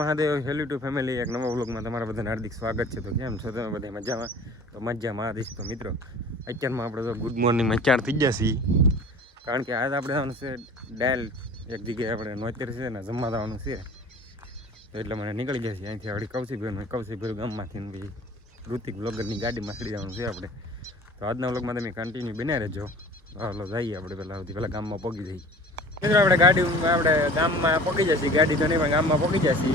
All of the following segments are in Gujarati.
મહાદેવ હેલ્યુ ટુ ફેમિલી એક નવા વ્લોગમાં તમારા બધાને હાર્દિક સ્વાગત છે. તો કેમ છો તમે બધા મજામાં? તો મજામાં આવીશ. તો મિત્રો અત્યારમાં આપણે તો ગુડ મોર્નિંગમાં 4 થઈ ગયા છીએ, કારણ કે આજ આપણે જવાનું છે ડાયલ એક જગ્યાએ આપણે નોતેર છે ને જમવા જવાનું છે, તો એટલે મને નીકળી જાય છે અહીંથી આપણી કૌશિકભાઈ ગામમાંથી ભાઈ ઋતિક બ્લોગરની ગાડીમાં ચડી જવાનું છે આપણે. તો આજના વ્લોગમાં તમે કન્ટિન્યુ બન્યા રહેજો. હાલો જઈએ આપણે પહેલાં ગામમાં પહોંચી જઈએ. મિત્રો આપણે ગામમાં પહોંચી જશે, ગાડી તો નહીં પણ ગામમાં પહોંચી જશે.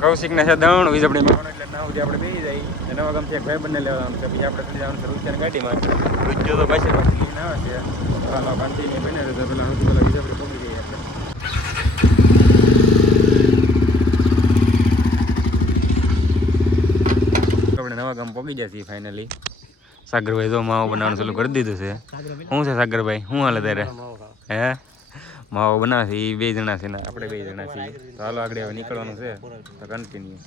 કૌશિકને છે દણ વીજળી માં એટલે ના સુધી આપણે બેસી જઈએ. નવા ગામથી એક ભાઈ બંને લેવાનું છે, પછી આપણે ચડી જવાનું છે રૂચિયાની ગાડીમાં. રૂચિયો તો પાછી લઈને આવે છે. હાલો કન્ટિન્યુ બને રહેતો પેલા વીજળી પહોંચી જઈએ આપણે. આપણે નવા ગામ પહોંચી જશે ફાઇનલી. સાગરભાઈ તો માવો બનાવવાનું ચાલુ કરી દીધું છે. શું છે સાગરભાઈ, શું હાલે તારે? હે માવો બનાવશે એ 2 જણા છે ને આપણે 2 જણા છીએ. તો હાલો આગળ હવે નીકળવાનું છે, તો કન્ટિન્યુ.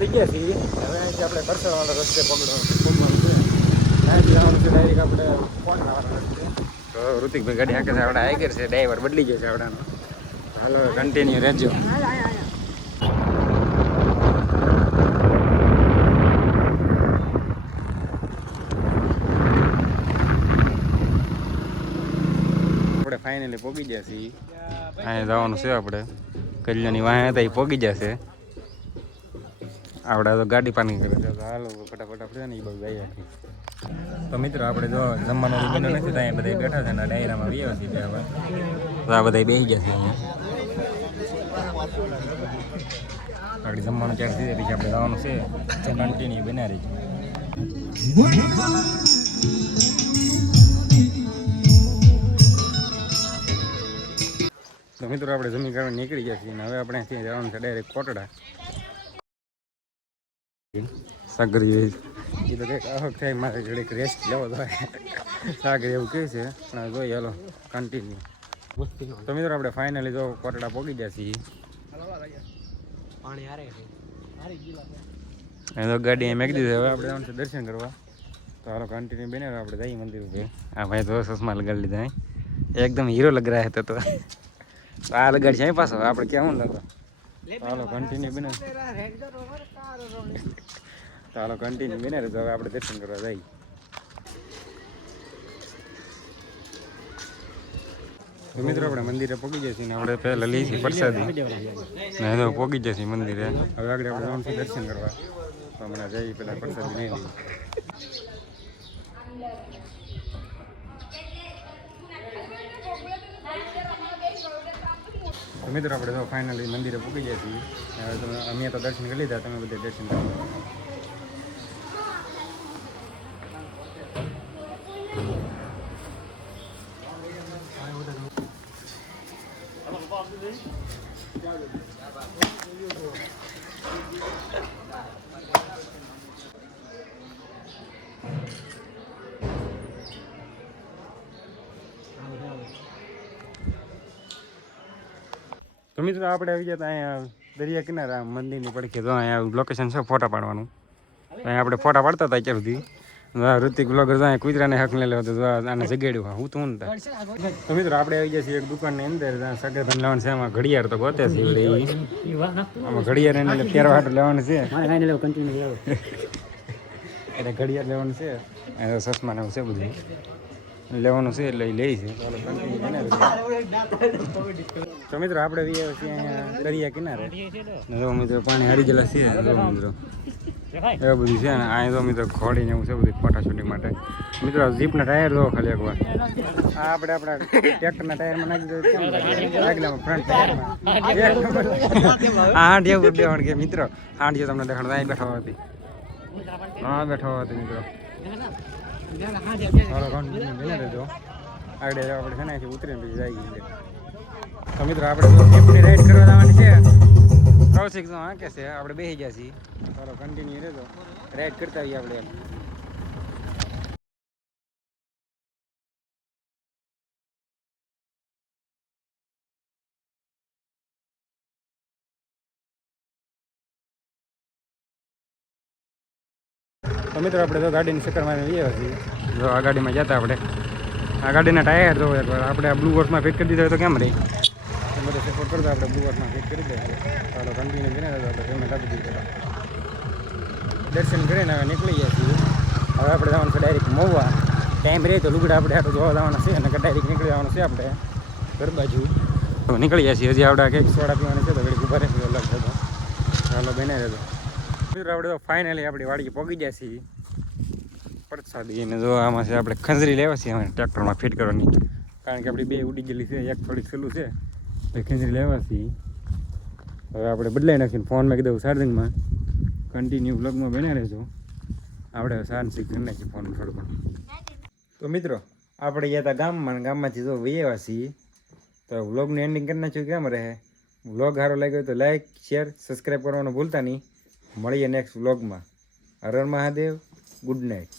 થઈ ગયા છીએ હવે અહીંથી આપણે પરસવાળા રસ્તે પગવાનું છે. જવાનું છે ડાયરેક્ટ આપણે ફોનવાળા રસ્તે. તો ઋતિકભાઈ ગાડી હાકે છે, આપણે આગળ છે, ડ્રાઈવર બદલી ગયો છે આપણાનો. હાલો કન્ટિન્યુ રહેજો. આપણે ફાઇનલી પહોંચી ગયા છીએ. અહીંયા જવાનું છે આપણે કલ્યાણની વાહ હતા એ પહોંચી જશે. આપણે તો ગાડી પાર્કિંગ કરે છે, તો હાલો ફટાફટ આપણે ને એ બધું જઈએ. તો મિત્રો આપણે જો જમવાનું બન્યું નથી, તો અહીંયા બધા બેઠા છે ને ડાયરામાં આવ્યા છીએ બે હવે. તો આ બધા બેસી ગયા છે અહીંયા. આપણી જમવાનું ચાર થઈ જાય પછી આપણે જવાનું છે, કન્ટિન્યુ બના રહી છે. તો મિત્રો આપણે જમી કરવા નીકળી ગયા છીએ, હવે આપણે ત્યાં જવાનું છે ડાયરેક્ટ કોટડા. સાગર એ તો કંઈક અહક થાય, મારે ઘડીક રેસ્ટ લેવો તો સાગર એવું કહે છે, પણ જોઈએ હાલો કન્ટિન્યુ. તો મિત્રો આપણે ફાઇનલી જો કોટડા પહોંચી ગયા છીએ. તો ગાડી અહીં મેકી દીધી, હવે આપણે જવાનું છે દર્શન કરવા. તો હાલો કન્ટિન્યુ બને આપણે જઈએ મંદિર ઉપર. હા ભાઈ તો ચશ્મા લગાડી લીધા, એકદમ હીરો લગ રહ્યા હતા. તો આ લગાડ છે અહીં પાછો આપણે કેવું લાગો. હાલો કન્ટિન્યુ બને, ચાલો કન્ટિન્યુ બને હવે આપણે દર્શન કરવા જઈએ. તો મિત્રો આપણે મંદિરે પહોંચી જઈએ ને આપણે પહેલાં લઈએ છીએ પ્રસાદી ને તો પહોંચી જઈએ મંદિરે. હવે આગળ આપણે જવાનું છે દર્શન કરવા, તો હમણાં જઈએ પહેલાં પ્રસાદી લઈ લઈએ. તો મિત્રો આપણે તો ફાઇનલી મંદિરે પહોંચી જાય છીએ. અમે તો દર્શન કરી લીધા, તમે બધા દર્શન કરો. તો મિત્રો આપણે આવી ગયા અહીંયા દરિયા કિનારા મંદિરની પડખે. તો અહીંયા લોકેશન છે ફોટા પાડવાનું. અહીંયા આપણે ફોટા પાડતા હતા અત્યાર સુધી. ઋતિક બ્લોગર તો અહીંયા કુતરાને હક લઈ લેવો, તો આને જગાડ્યું હું તું ને. તો મિત્રો આપણે આવી ગયા છીએ એક દુકાનની અંદર, સગરધન લેવાનું છે. એમાં ઘડિયાળ તો ગોતે છે, આમાં ઘડિયાળ એને પહેરવા હાટું લેવાનું છે. એટલે ઘડિયાળ લેવાનું છે, ચશ્મા ને છે બધું લેવાનું છે, એટલે લે છે. તો મિત્રો આપણે અહીંયા દરિયા કિનારે મિત્રો પાણી હારી ગયેલા છે મિત્રો, એવું બધું છે ને. અહીંયા તો મિત્રો ઘોડીને એવું છે બધું ફોટા શૂટિંગ માટે. મિત્રો જીપના ટાયર જો ખાલી એકવાર આ આપણે આપણા ટ્રેક્ટરના ટાયરમાં નાખી દો, આગલામાં ફ્રન્ટ ટાયરમાં હાંડ એવું દેવાનું કે મિત્રો. હાંડ જે તમને દેખાડો અહીં બેઠો હતી, હા બેઠો હતી મિત્રો. દેજો આગળ આપણે છે ને ઉતરીને પછી જઈએ. તો મિત્રો આપણે જીપની રાઈડ કરવા જવાની છે. કૌશિક તો હા કે છે આપણે બેસી ગયા છીએ. ચાલો કન્ટિન્યુ રહેજો, રાઈડ કરતા આવીએ આપણે. તો મિત્રો આપણે તો ગાડીની ચક્કર મારીને જઈએ છીએ. જો આ ગાડીમાં જતા આપણે આ ગાડીના ટાયર જો એકવાર આપણે આ બ્લુ વર્ષમાં ફિટ કરી દીધા હોય તો કેમ રહી બધો સપોર્ટ કરતા આપણે બ્લુ વર્ષમાં ફિટ કરી દઈએ. ચાલો કન્ટિન્યુ કરીને આપણે પેમેન્ટ આપી દીધું. દર્શન કરીને હવે નીકળી ગયા છીએ. હવે આપણે જવાનું છે ડાયરેક્ટ મહુવા. ટાઈમ રહે તો લુગડા આપણે આટલું જોવા જવાના છે અને ડાયરેક્ટ નીકળી જવાનું છે આપણે ઘર બાજુ. તો નીકળી ગયા છીએ. હજી આપણે કંઈક સોડા પીવાની છે તો ઘડી ઉભા રહેશે અલગ છે તો ચાલો બને રહેતો. આપણે તો ફાઇનલી આપણી વાડીએ પહોંચી ગયા છીએ. પ્રસાદી અને જો આમાં છે આપણે ખંજરી લેવા છીએ અમે ટ્રેક્ટરમાં ફિટ કરવાની, કારણ કે આપણી બે ઉડી ગયેલી છે, એક થોડીક સહેલું છે એ ખંજરી લેવા છીએ. હવે આપણે બદલાઈ નાખીને ફોન મેં કીધું ચાર્જિંગમાં કન્ટિન્યુ વ્લોગમાં બન્યા રહેજો. આપણે સાંજથી કરી નાખીએ ફોન થોડું. તો મિત્રો આપણે ગયા હતા ગામમાં, ગામમાંથી જો વૈયા છીએ તો વ્લોગનું એન્ડિંગ કરી નાખ્યું કેમ રહે. વ્લોગ સારો લાગ્યો તો લાઈક શેર સબસ્ક્રાઈબ કરવાનું ભૂલતા નહીં. મળીએ નેક્સ્ટ વ્લોગમાં. હર હર મહાદેવ. Good night.